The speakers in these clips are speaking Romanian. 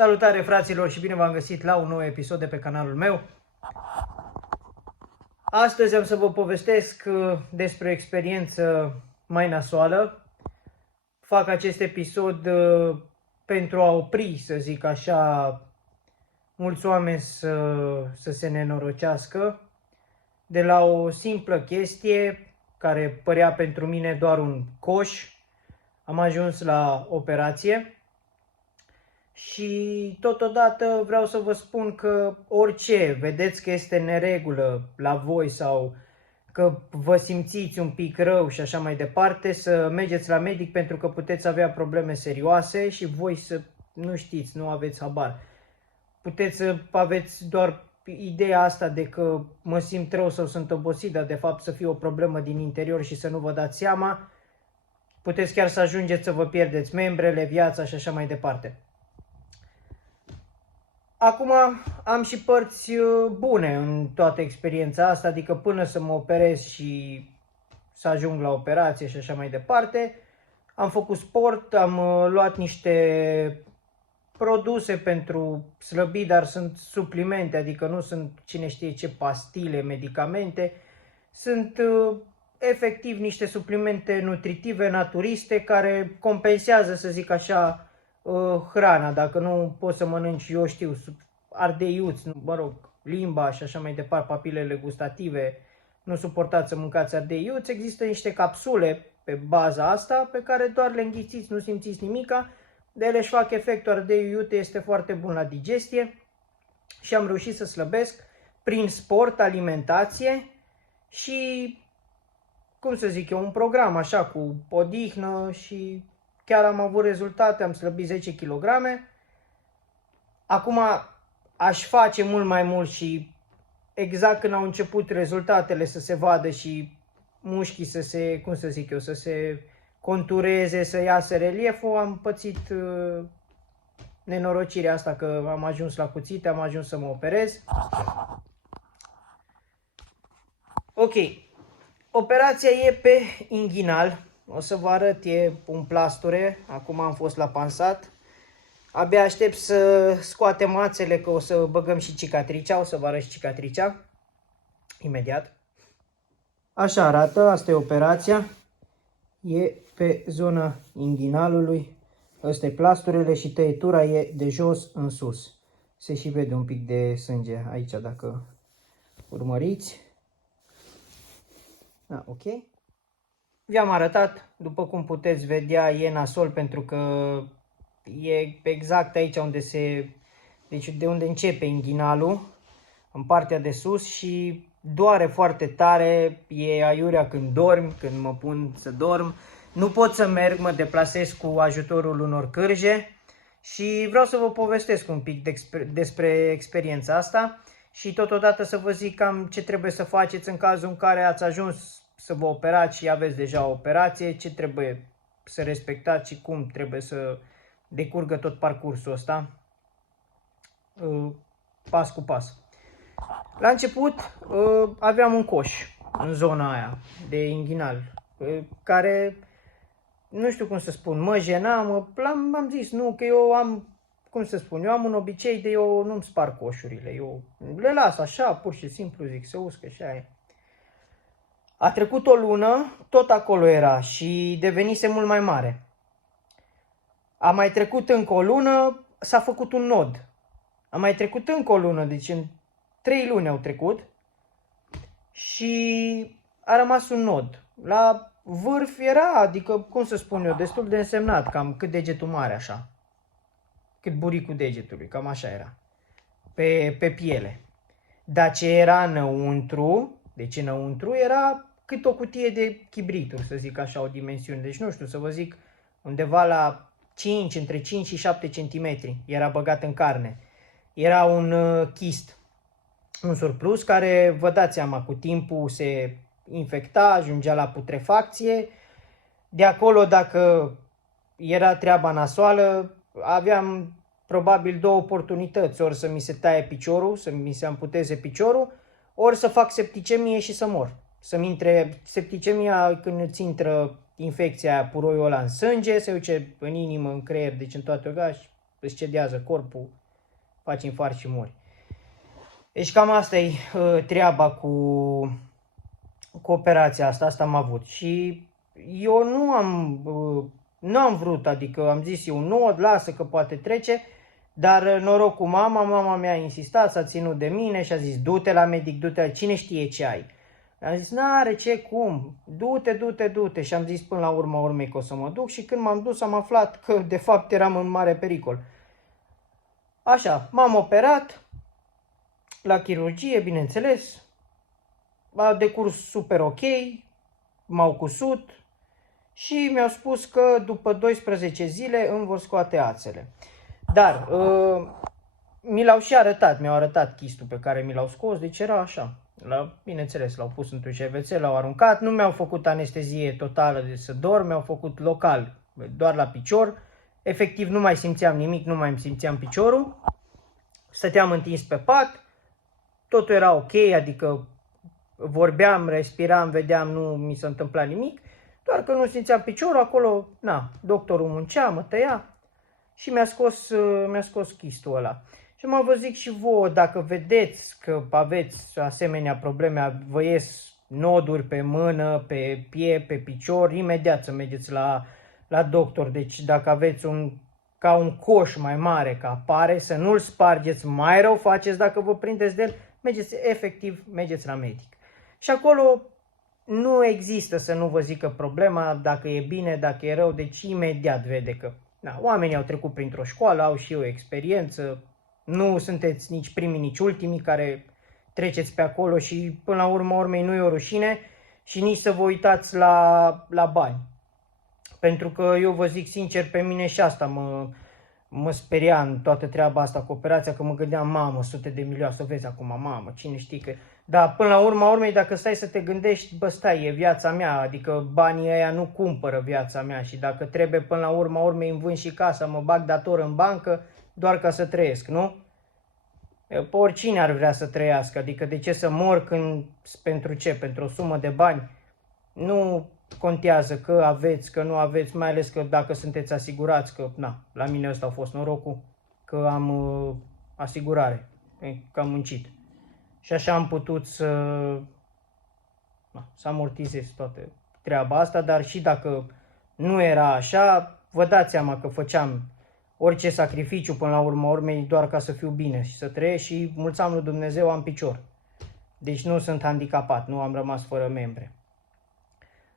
Salutare fraților și bine v-am găsit la un nou episod de pe canalul meu. Astăzi am să vă povestesc despre o experiență mai nasoală. Fac acest episod pentru a opri, să zic așa, mulți oameni să se nenorocească de la o simplă chestie care părea pentru mine doar un coș. Am ajuns la operație. Și totodată vreau să vă spun că orice vedeți că este neregulă la voi sau că vă simțiți un pic rău și așa mai departe, să mergeți la medic pentru că puteți avea probleme serioase și voi să nu știți, nu aveți habar. Puteți să aveți doar ideea asta de că mă simt rău sau sunt obosit, dar de fapt să fie o problemă din interior și să nu vă dați seama. Puteți chiar să ajungeți să vă pierdeți membrele, viața și așa mai departe. Acum am și părți bune în toată experiența asta, adică până să mă operez și să ajung la operație și așa mai departe, am făcut sport, am luat niște produse pentru slăbit, dar sunt suplimente, adică nu sunt cine știe ce pastile, medicamente, sunt efectiv niște suplimente nutritive, naturiste, care compensează, să zic așa, hrana. Dacă nu poți să mănânci, eu știu, ardeiuți, mă rog, limba și așa mai departe, papilele gustative, nu suportați să mâncați ardeiuți, există niște capsule pe baza asta pe care doar le înghițiți, nu simțiți nimica, de ele își fac efectul ardeiul iute, este foarte bun la digestie și am reușit să slăbesc prin sport, alimentație și, cum să zic eu, un program așa cu odihnă și chiar am avut rezultate, am slăbit 10 kg. Acum aș face mult mai mult și exact când au început rezultatele să se vadă și mușchii să se, cum să zic eu, să se contureze, să iasă relieful, am pățit nenorocirea asta că am ajuns la cuțite, am ajuns să mă operez. Ok, operația e pe inghinal, o să vă arăt, e un plasture, acum am fost la pansat. Abia aștept să scoatem mațele, că o să băgăm și cicatricea, o să vă arăt și cicatricea imediat. Așa arată, asta e operația, e pe zona inghinalului, ăsta e plasturele și tăietura e de jos în sus. Se și vede un pic de sânge aici dacă urmăriți. Da, ok. Vi-am arătat, după cum puteți vedea, e nasol pentru că e exact aici unde deci de unde începe inghinalul, în partea de sus și doare foarte tare, e aiurea când dormi, când mă pun să dorm. Nu pot să merg, mă deplasez cu ajutorul unor cârje și vreau să vă povestesc un pic despre experiența asta și totodată să vă zic cam ce trebuie să faceți în cazul în care ați ajuns să vă operați și aveți deja o operație, ce trebuie să respectați și cum trebuie să decurgă tot parcursul ăsta, pas cu pas. La început aveam un coș în zona aia de inghinal, care, nu știu cum să spun, mă jena, am zis, nu, că eu am, cum să spun, eu am un obicei de eu nu-mi spar coșurile, eu le las așa, pur și simplu, zic, se uscă și aia. A trecut o lună, tot acolo era și devenise mult mai mare. A mai trecut încă o lună, s-a făcut un nod. A mai trecut încă o lună, deci în 3 luni au trecut și a rămas un nod. La vârf era, adică, cum să spun eu, destul de însemnat, cam cât degetul mare așa. Cât buricul degetului, cam așa era. Pe piele. Dar ce era înăuntru, deci înăuntru era cât o cutie de chibrituri, să zic așa, o dimensiune. Deci nu știu, să vă zic, undeva la 5, între 5 și 7 cm era băgat în carne. Era un chist, un surplus care, vă dați seama, cu timpul se infecta, ajungea la putrefacție. De acolo, dacă era treaba nasoală, aveam probabil două oportunități, ori să mi se taie piciorul, să mi se amputeze piciorul, ori să fac septicemie și să mor. Să-mi intre septicemia când îți intră infecția aia, puroiul ăla în sânge, se duce în inimă, în creier, deci în toate organele și îți cedează corpul, faci infarct și mori. Deci cam asta e treaba cu operația asta am avut. Și eu nu am vrut, adică am zis eu nu, lasă că poate trece, dar noroc cu mama mea a insistat, s-a ținut de mine și a zis du-te la medic, du-te, cine știe ce ai. Am zis n-are ce, cum, du-te și am zis până la urma urmei că o să mă duc și când m-am dus am aflat că de fapt eram în mare pericol. Așa, m-am operat la chirurgie, bineînțeles, a decurs super ok, m-au cusut și mi-au spus că după 12 zile îmi vor scoate ațele. Dar mi l-au și arătat, mi-au arătat chistul pe care mi l-au scos, deci era așa. Bineînțeles, l-au pus într-un CVC, l-au aruncat, nu mi-au făcut anestezie totală de să dorm, mi-au făcut local, doar la picior. Efectiv nu mai simțeam nimic, nu mai îmi simțeam piciorul. Stăteam întins pe pat, totul era ok, adică vorbeam, respiram, vedeam, nu mi se întâmpla nimic, doar că nu simțeam piciorul, acolo, doctorul muncea, mă tăia și mi-a scos chistul ăla. Și mă vă zic și vouă, dacă vedeți că aveți asemenea probleme, vă ies noduri pe mână, pe piept, pe picior, imediat să mergeți la doctor. Deci dacă aveți ca un coș mai mare ca apare, să nu-l spargeți, mai rău faceți dacă vă prindeți de el, mergeți la medic. Și acolo nu există să nu vă zică problema, dacă e bine, dacă e rău, deci imediat vede că oamenii au trecut printr-o școală, au și o experiență, nu sunteți nici primii, nici ultimii care treceți pe acolo și până la urma urmei nu e o rușine și nici să vă uitați la bani. Pentru că eu vă zic sincer, pe mine și asta mă speria în toată treaba asta cu operația, că mă gândeam, mamă, sute de milioane, să vezi acum, mamă, cine știe că... Dar până la urma urmei, dacă stai să te gândești, stai, e viața mea, adică banii ăia nu cumpără viața mea și dacă trebuie până la urma urmei îmi vând și casa, mă bag dator în bancă, doar ca să trăiesc, nu? Oricine ar vrea să trăiască, adică de ce să mor pentru ce? Pentru o sumă de bani? Nu contează că aveți, că nu aveți, mai ales că dacă sunteți asigurați, că la mine ăsta a fost norocul, că am asigurare, că am muncit. Și așa am putut să amortizez toată treaba asta, dar și dacă nu era așa, vă dați seama că făceam orice sacrificiu până la urma urmei doar ca să fiu bine și să trăiesc și mulțumim lui Dumnezeu am picior. Deci nu sunt handicapat, nu am rămas fără membre.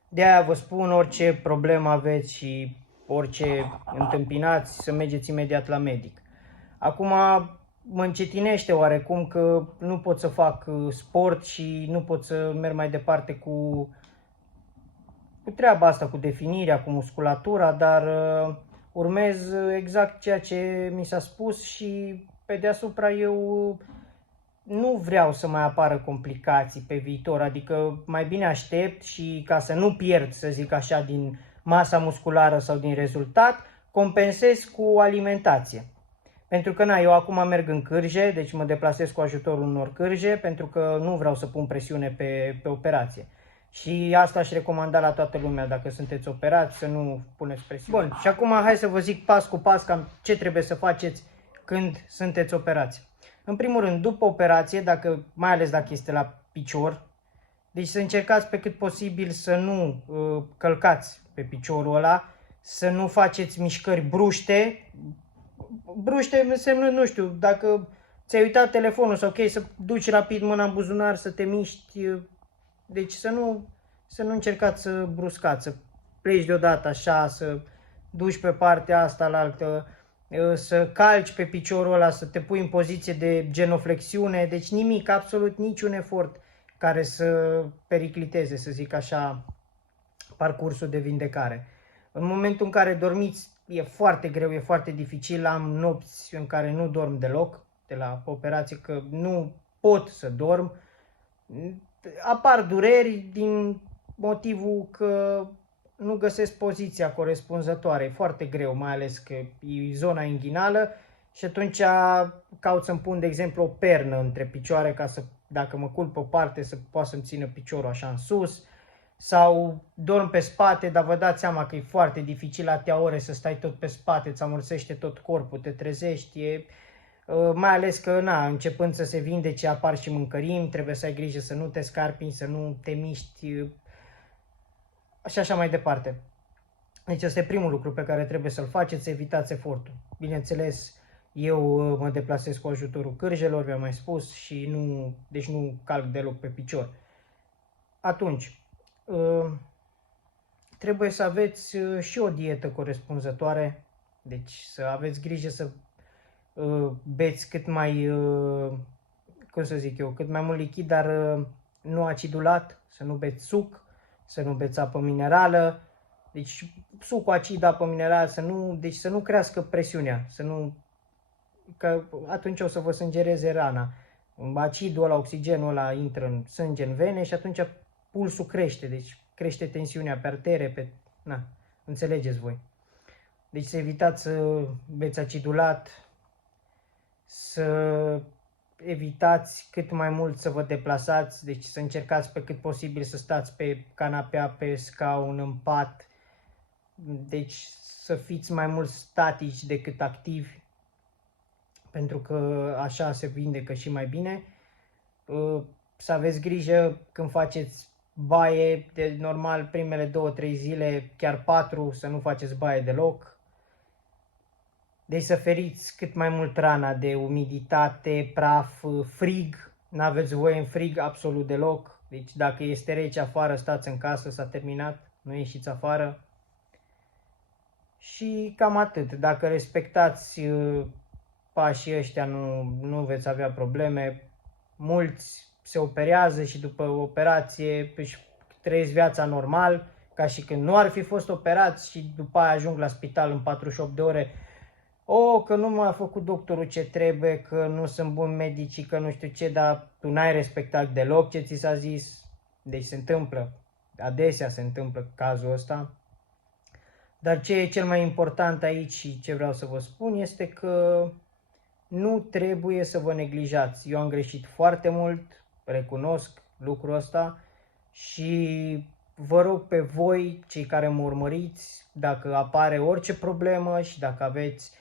De aia vă spun, orice problemă aveți și orice întâmpinați, să mergeți imediat la medic. Acum mă încetinește oarecum că nu pot să fac sport și nu pot să merg mai departe cu treaba asta, cu definirea, cu musculatura, dar urmez exact ceea ce mi s-a spus și pe deasupra eu nu vreau să mai apară complicații pe viitor, adică mai bine aștept și ca să nu pierd, să zic așa, din masa musculară sau din rezultat, compensez cu alimentație. Pentru că eu acum merg în cârje, deci mă deplasez cu ajutorul unor cârje, pentru că nu vreau să pun presiune pe operație. Și asta aș recomanda la toată lumea, dacă sunteți operați, să nu puneți presiune. Bun, și acum hai să vă zic pas cu pas cam ce trebuie să faceți când sunteți operați. În primul rând, după operație, mai ales dacă este la picior, deci să încercați pe cât posibil să nu călcați pe piciorul ăla, să nu faceți mișcări bruște. Bruște înseamnă, nu știu, dacă ți-ai uitat telefonul sau ok, să duci rapid mâna în buzunar, să te miști, deci să nu încercați să bruscați, să pleci deodată așa, să duci pe partea asta la altă, să calci pe piciorul ăla, să te pui în poziție de genoflexiune, deci nimic, absolut niciun efort care să pericliteze, să zic așa, parcursul de vindecare. În momentul în care dormiți, e foarte greu, e foarte dificil, am nopți în care nu dorm deloc de la operație, că nu pot să dorm. Apar dureri din motivul că nu găsesc poziția corespunzătoare, e foarte greu, mai ales că e zona inghinală și atunci caut să-mi pun, de exemplu, o pernă între picioare ca să, dacă mă culp pe o parte, să poată să-mi țină piciorul așa în sus, sau dorm pe spate, dar vă dați seama că e foarte dificil atâtea ore să stai tot pe spate, îți amorțește tot corpul, te trezești, mai ales că, începând să se vindece, apar și mâncărimi, trebuie să ai grijă să nu te scarpini, să nu te miști și așa mai departe. Deci ăsta e primul lucru pe care trebuie să-l faceți, să evitați efortul. Bineînțeles, eu mă deplasez cu ajutorul cârjelor, vi-am mai spus, și deci nu calc deloc pe picior. Atunci, trebuie să aveți și o dietă corespunzătoare, deci să aveți grijă să beți cât mai, cât mai mult lichid, dar nu acidulat, să nu beți suc, să nu beți apă minerală, deci suc cu acid, apă minerală, să nu crească presiunea, că atunci o să vă sângereze rana. Acidul ăla, oxigenul ăla intră în sânge, în vene și atunci pulsul crește, deci crește tensiunea pe artere, înțelegeți voi. Deci să evitați să beți acidulat, să evitați cât mai mult să vă deplasați, deci să încercați pe cât posibil să stați pe canapea, pe scaun, în pat, deci să fiți mai mult statici decât activi, pentru că așa se vindecă și mai bine. Să aveți grijă când faceți baie, de normal primele 2-3 zile, chiar 4, să nu faceți baie deloc. Deci să feriți cât mai mult rana de umiditate, praf, frig. N-aveți voie în frig absolut deloc. Deci dacă este rece afară, stați în casă, s-a terminat, nu ieșiți afară. Și cam atât. Dacă respectați pașii ăștia, nu veți avea probleme. Mulți se operează și după operație își trăiesc viața normal, ca și când nu ar fi fost operați, și după aia ajung la spital în 48 de ore. Că nu m-a făcut doctorul ce trebuie, că nu sunt buni medicii, că nu știu ce, dar tu n-ai respectat deloc ce ți s-a zis. Deci se întâmplă, adesea se întâmplă cazul ăsta. Dar ce e cel mai important aici și ce vreau să vă spun este că nu trebuie să vă neglijați. Eu am greșit foarte mult, recunosc lucrul ăsta și vă rog pe voi, cei care mă urmăriți, dacă apare orice problemă și dacă aveți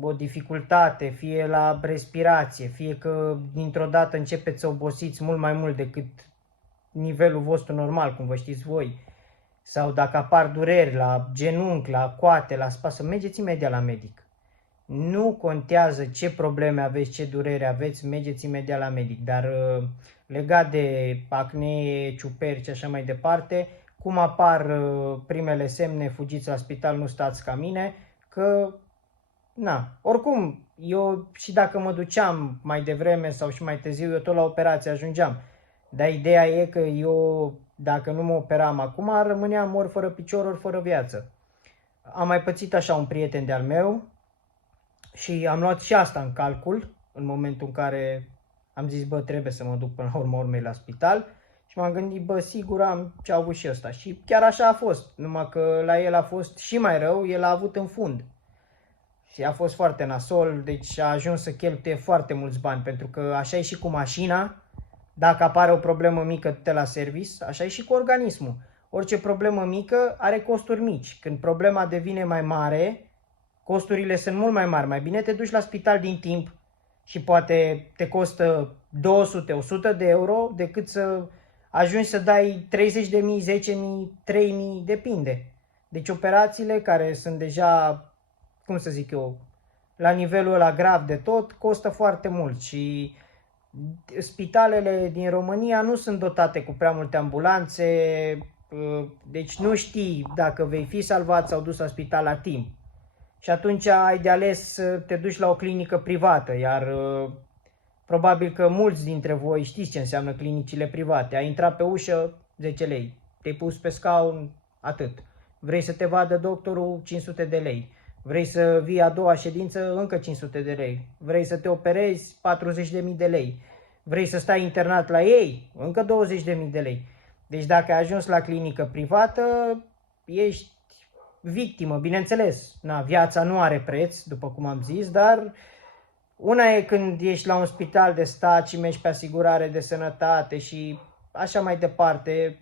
o dificultate, fie la respirație, fie că dintr-o dată începeți să obosiți mult mai mult decât nivelul vostru normal, cum vă știți voi, sau dacă apar dureri la genunchi, la coate, la spate, să mergeți imediat la medic. Nu contează ce probleme aveți, ce durere aveți, mergeți imediat la medic. Dar legat de acne, ciuperi și așa mai departe, cum apar primele semne, fugiți la spital, nu stați ca mine, că oricum, eu și dacă mă duceam mai devreme sau și mai târziu, eu tot la operație ajungeam. Dar ideea e că eu, dacă nu mă operam acum, rămâneam ori fără picior, ori fără viață. Am mai pățit așa un prieten de-al meu și am luat și asta în calcul în momentul în care am zis, trebuie să mă duc până la urmă urmei la spital. Și m-am gândit, sigur am ce a avut și ăsta. Și chiar așa a fost, numai că la el a fost și mai rău, el a avut în fund. Și a fost foarte nasol, deci a ajuns să cheltuie foarte mulți bani, pentru că așa e și cu mașina, dacă apare o problemă mică du-te la service, așa e și cu organismul. Orice problemă mică are costuri mici. Când problema devine mai mare, costurile sunt mult mai mari. Mai bine te duci la spital din timp și poate te costă 200-100 de euro decât să ajungi să dai 30.000, 10.000, 3.000, depinde. Deci operațiile care sunt deja, la nivelul ăla grav de tot, costă foarte mult și spitalele din România nu sunt dotate cu prea multe ambulanțe, deci nu știi dacă vei fi salvat sau dus la spital la timp. Și atunci ai de ales să te duci la o clinică privată, iar probabil că mulți dintre voi știți ce înseamnă clinicile private. Ai intrat pe ușă, 10 lei, te-ai pus pe scaun, atât. Vrei să te vadă doctorul, 500 de lei. Vrei să vii a doua ședință, încă 500 de lei. Vrei să te operezi, 40.000 de lei. Vrei să stai internat la ei, încă 20.000 de lei. Deci dacă ai ajuns la clinică privată, ești victimă, bineînțeles. Viața nu are preț, după cum am zis, dar una e când ești la un spital de stat și mergi pe asigurare de sănătate și așa mai departe.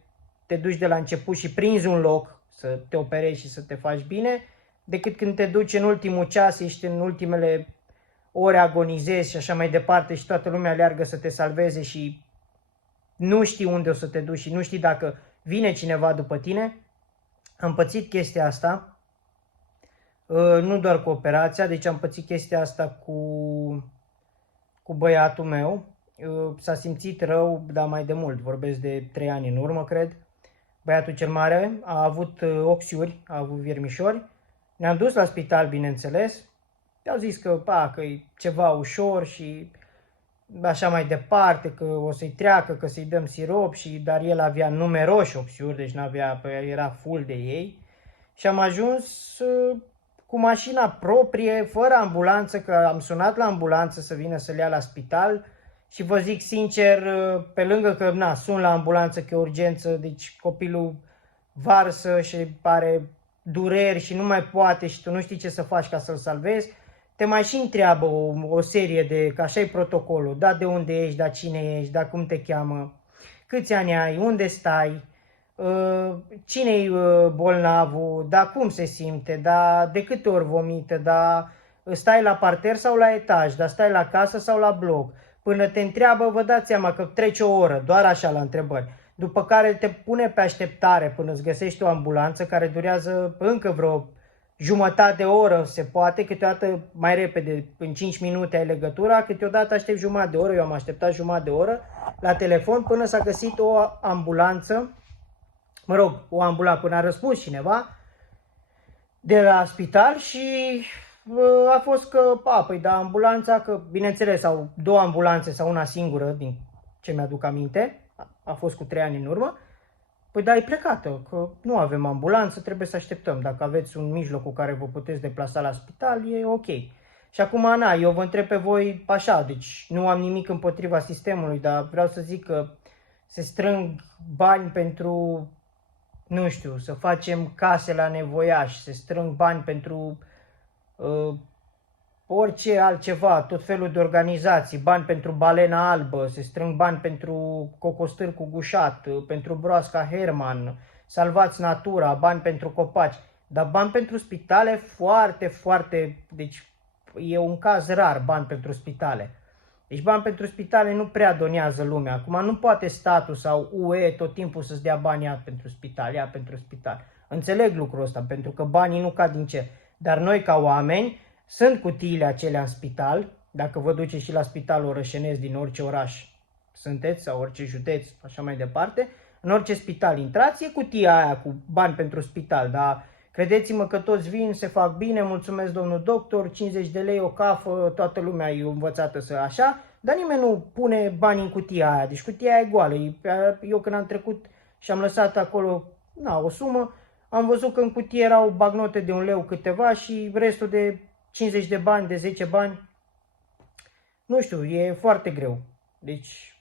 te duci de la început și prinzi un loc să te operezi și să te faci bine, decât când te duci în ultimul ceas, ești în ultimele ore, agonizezi și așa mai departe și toată lumea aleargă să te salveze și nu știi unde o să te duci și nu știi dacă vine cineva după tine. Am pățit chestia asta, nu doar cu operația, deci am pățit chestia asta cu băiatul meu. S-a simțit rău, dar mai de mult, vorbesc de 3 ani în urmă, cred. Băiatul cel mare a avut oxiuri, a avut viermișori. Ne-am dus la spital, bineînțeles. Au zis că e ceva ușor și așa mai departe, că o să-i treacă, că să-i dăm sirop, dar el avea numeroși oxiuri, deci era full de ei. Și am ajuns cu mașina proprie, fără ambulanță, că am sunat la ambulanță să vină să-l ia la spital. Și vă zic sincer, pe lângă că sun la ambulanță că e urgență, deci copilul varsă și are dureri și nu mai poate și tu nu știi ce să faci ca să-l salvezi, te mai și întreabă o serie că așa e protocolul, da, de unde ești, da, cine ești, da, cum te cheamă, câți ani ai, unde stai, cine-i bolnavul, da, cum se simte, da, de câte ori vomită, da, stai la parter sau la etaj, da, stai la casă sau la bloc. Până te întreabă, vă dați seama că trece o oră, doar așa la întrebări. După care te pune pe așteptare până îți găsești o ambulanță care durează încă vreo jumătate de oră, se poate, câteodată mai repede, în 5 minute ai legătura, câteodată aștept jumătate de oră, eu am așteptat jumătate de oră la telefon până s-a găsit o ambulanță, până a răspuns cineva de la spital și a fost că, ambulanța, că bineînțeles, sau 2 ambulanțe sau una singură, din ce mi-aduc aminte, a fost cu 3 ani în urmă. Păi da, e plecată, că nu avem ambulanță, trebuie să așteptăm. Dacă aveți un mijloc cu care vă puteți deplasa la spital, e ok. Și acum, eu vă întreb pe voi așa, deci nu am nimic împotriva sistemului, dar vreau să zic că se strâng bani pentru, nu știu, să facem case la nevoiași, se strâng bani pentru orice altceva, tot felul de organizații, bani pentru balena albă, se strâng bani pentru cocostâr cu gușat, pentru broasca Herman, salvați natura, bani pentru copaci, dar bani pentru spitale foarte, foarte, deci e un caz rar bani pentru spitale. Deci bani pentru spitale nu prea donează lumea. Acum nu poate statul sau UE tot timpul să-ți dea bani pentru spital, ia pentru spital. Înțeleg lucrul ăsta, pentru că banii nu cad din cer. Dar noi ca oameni, sunt cutiile acelea în spital, dacă vă duceți și la spitalul orășenesc din orice oraș sunteți sau orice județ, așa mai departe, în orice spital intrați, e cutia aia cu bani pentru spital, dar credeți-mă că toți vin, se fac bine, mulțumesc domnul doctor, 50 de lei o cafă, toată lumea e învățată să așa, dar nimeni nu pune bani în cutia aia, deci cutia aia e goală. Eu când am trecut și am lăsat acolo o sumă, am văzut că în cutie erau bagnote de 1 leu câteva și restul de 50 de bani, de 10 bani, nu știu, e foarte greu. Deci,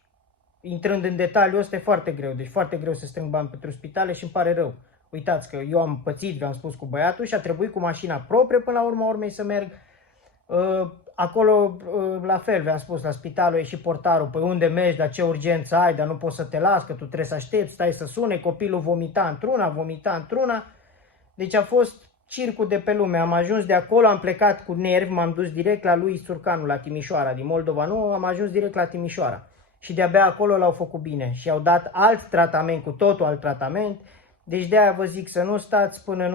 intrând în detaliu ăsta, e foarte greu. Deci foarte greu să strâng bani pentru spitale și îmi pare rău. Uitați că eu am pățit, v-am spus, cu băiatul și a trebuit cu mașina proprie până la urma urmei să merg. Acolo, la fel, v-am spus, la spitalul e și portarul. Păi unde mergi, dar ce urgență ai, dar nu poți să te las, că tu trebuie să aștepți, stai să sune, copilul vomita într-una. Deci a fost circul de pe lume. Am ajuns de acolo, am plecat cu nervi, m-am dus direct la lui Surcanu, la Timișoara, din Moldova. Nu, am ajuns direct la Timișoara. Și de-abia acolo l-au făcut bine și au dat alt tratament, cu totul alt tratament. Deci de-aia vă zic să nu stați până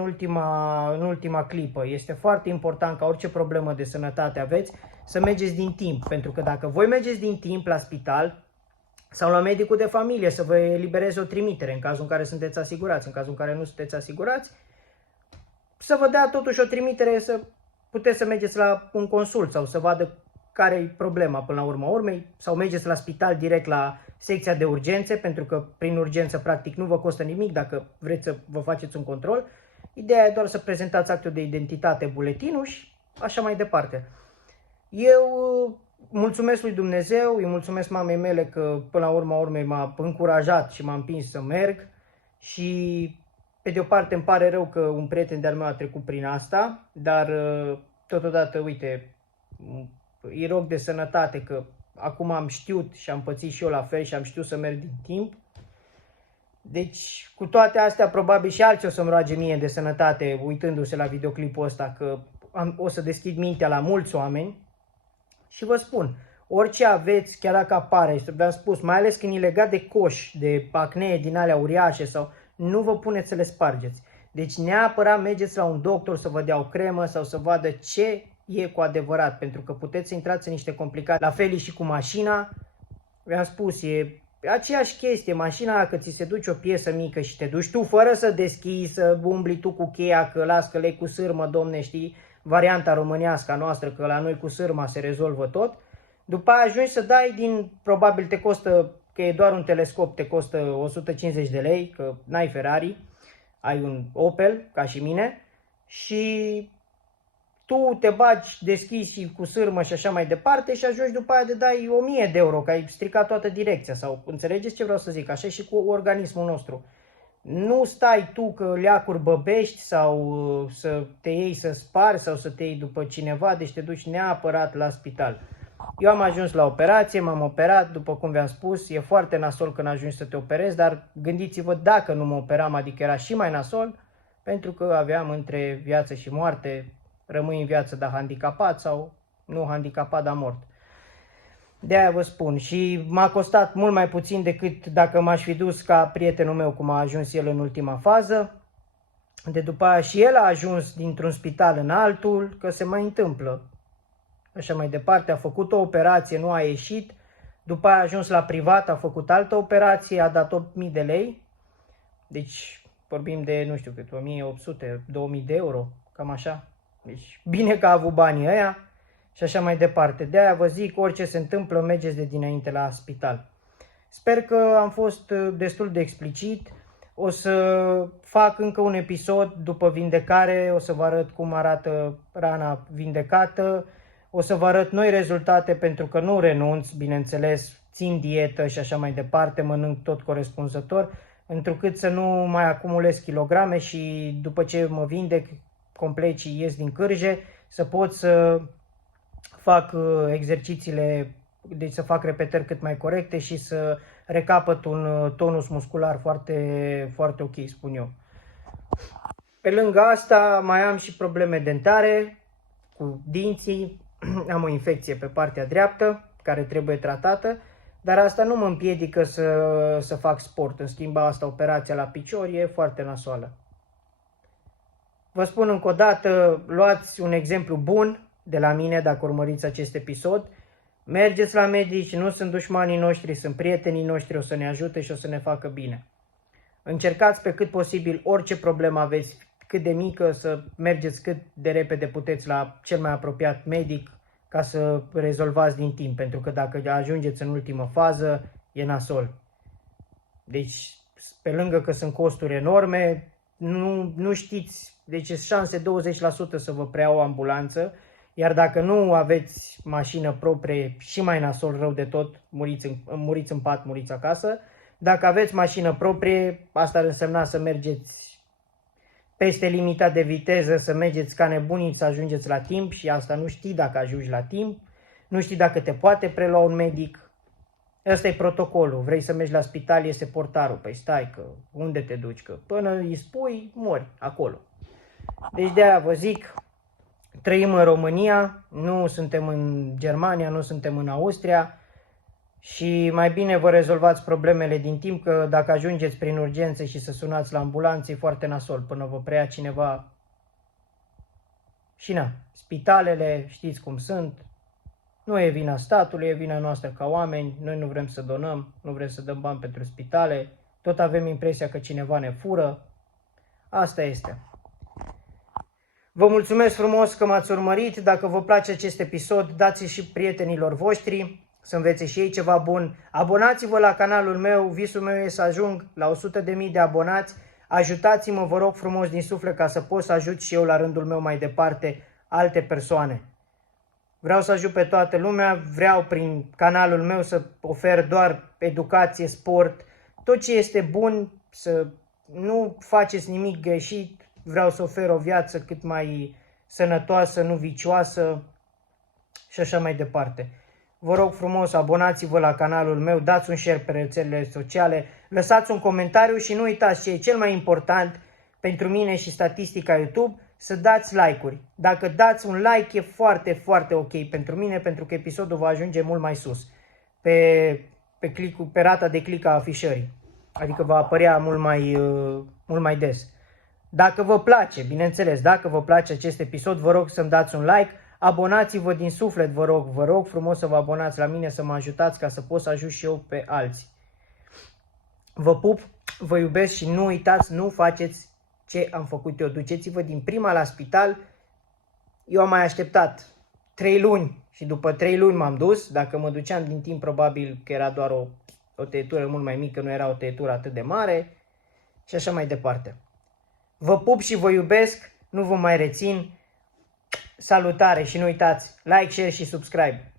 în ultima clipă. Este foarte important ca orice problemă de sănătate aveți să mergeți din timp. Pentru că dacă voi mergeți din timp la spital sau la medicul de familie să vă elibereze o trimitere în cazul în care sunteți asigurați, în cazul în care nu sunteți asigurați, să vă dea totuși o trimitere să puteți să mergeți la un consult sau să vadă care e problema până la urma urmei, sau mergeți la spital direct la secția de urgențe, pentru că prin urgență practic nu vă costă nimic dacă vreți să vă faceți un control. Ideea e doar să prezentați actul de identitate, buletinul și așa mai departe. Eu mulțumesc lui Dumnezeu, îi mulțumesc mamei mele că până la urma urmei m-a încurajat și m-a împins să merg și pe de o parte îmi pare rău că un prieten de-al meu a trecut prin asta, dar totodată, uite, îi rog de sănătate că acum am știut și am pățit și eu la fel și am știut să merg din timp. Deci, cu toate astea, probabil și alții o să-mi roage mie de sănătate uitându-se la videoclipul ăsta, că o să deschid mintea la mulți oameni. Și vă spun, orice aveți, chiar dacă apare, și v-am spus, mai ales când e legat de coș, de acnee din alea uriașe sau, nu vă puneți să le spargeți. Deci neapărat mergeți la un doctor să vă dea o cremă sau să vadă ce e cu adevărat, pentru că puteți să intrați în niște complicații. La fel și cu mașina, v-am spus, e aceeași chestie, mașina, dacă ți se duce o piesă mică și te duci tu fără să deschizi, să umbli tu cu cheia, că las că le cu sârmă, domne, știi, varianta românească a noastră, că la noi cu sârma se rezolvă tot, după aia ajungi să dai din, probabil te costă, că e doar un telescop, te costă 150 de lei, că n-ai Ferrari, ai un Opel, ca și mine, și tu te bagi, deschizi și cu sârmă și așa mai departe și ajungi după aia de dai 1000 de euro, că ai stricat toată direcția. Sau înțelegeți ce vreau să zic? Așa și cu organismul nostru. Nu stai tu că leacuri băbești sau să te iei să spari sau să te iei după cineva, deci te duci neapărat la spital. Eu am ajuns la operație, m-am operat, după cum v-am spus, e foarte nasol când ajungi să te operezi, dar gândiți-vă dacă nu mă operam, adică era și mai nasol, pentru că aveam între viață și moarte, rămâi în viață, dar handicapat sau nu handicapat, dar mort. De-aia vă spun, și m-a costat mult mai puțin decât dacă m-aș fi dus ca prietenul meu, cum a ajuns el în ultima fază. De după aia și el a ajuns dintr-un spital în altul, că se mai întâmplă. Așa mai departe, a făcut o operație, nu a ieșit, după aia a ajuns la privat, a făcut altă operație, a dat 8.000 de lei, deci vorbim de, nu știu cât, 1.800, 2.000 de euro, cam așa. Deci bine că a avut banii ăia și așa mai departe. De-aia vă zic, orice se întâmplă, mergeți de dinainte la spital. Sper că am fost destul de explicit. O să fac încă un episod după vindecare, o să vă arăt cum arată rana vindecată, o să vă arăt noi rezultate pentru că nu renunț, bineînțeles, țin dietă și așa mai departe, mănânc tot corespunzător, întrucât să nu mai acumulez kilograme și după ce mă vindec complet și ies din cârje, să pot să fac exercițiile, deci să fac repetări cât mai corecte și să recapăt un tonus muscular foarte, foarte ok, spun eu. Pe lângă asta mai am și probleme dentare cu dinții, am o infecție pe partea dreaptă care trebuie tratată, dar asta nu mă împiedică să fac sport. În schimb, asta, operația la picior, e foarte nasoală. Vă spun încă o dată, luați un exemplu bun de la mine dacă urmăriți acest episod. Mergeți la medici, nu sunt dușmanii noștri, sunt prietenii noștri, o să ne ajute și o să ne facă bine. Încercați pe cât posibil orice problemă aveți, cât de mică, să mergeți cât de repede puteți la cel mai apropiat medic ca să rezolvați din timp, pentru că dacă ajungeți în ultimă fază, e nasol. Deci, pe lângă că sunt costuri enorme, nu știți, deci sunt șanse 20% să vă preia o ambulanță, iar dacă nu aveți mașină proprie, și mai nasol, rău de tot, muriți în pat, muriți acasă. Dacă aveți mașină proprie, asta ar însemna să mergeți peste limita de viteză, să mergeți ca nebunii, să ajungeți la timp și asta nu știi dacă ajungi la timp, nu știi dacă te poate prelua un medic. Ăsta e protocolul, vrei să mergi la spital, iese portarul, păi stai că unde te duci, că până îi spui, mori acolo. Deci de-aia vă zic, trăim în România, nu suntem în Germania, nu suntem în Austria și mai bine vă rezolvați problemele din timp, că dacă ajungeți prin urgențe și să sunați la ambulanță e foarte nasol până vă preia cineva. Și na, spitalele știți cum sunt, nu e vina statului, e vina noastră ca oameni, noi nu vrem să donăm, nu vrem să dăm bani pentru spitale, tot avem impresia că cineva ne fură, asta este. Vă mulțumesc frumos că m-ați urmărit, dacă vă place acest episod, dați-i și prietenilor voștri, să învețe și ei ceva bun. Abonați-vă la canalul meu, visul meu e să ajung la 100.000 de abonați, ajutați-mă, vă rog frumos din suflet, ca să pot să ajut și eu la rândul meu mai departe alte persoane. Vreau să ajut pe toată lumea, vreau prin canalul meu să ofer doar educație, sport, tot ce este bun, să nu faceți nimic greșit, vreau să ofer o viață cât mai sănătoasă, nu vicioasă și așa mai departe. Vă rog frumos, abonați-vă la canalul meu, dați un share pe rețelele sociale, lăsați un comentariu și nu uitați ce e cel mai important pentru mine și statistica YouTube, să dați like-uri. Dacă dați un like e foarte, foarte ok pentru mine, pentru că episodul va ajunge mult mai sus pe rata de click a afișării. Adică va apărea mult mai des. Dacă vă place, bineînțeles, dacă vă place acest episod, vă rog să-mi dați un like, abonați-vă din suflet, vă rog frumos să vă abonați la mine, să mă ajutați ca să pot să ajut și eu pe alții. Vă pup, vă iubesc și nu uitați, nu faceți ce am făcut eu. Duceți-vă din prima la spital. Eu am mai așteptat 3 luni și după 3 luni m-am dus. Dacă mă duceam din timp, probabil că era doar o tăietură mult mai mică, nu era o tăietură atât de mare și așa mai departe. Vă pup și vă iubesc, nu vă mai rețin. Salutare și nu uitați, like, share și subscribe.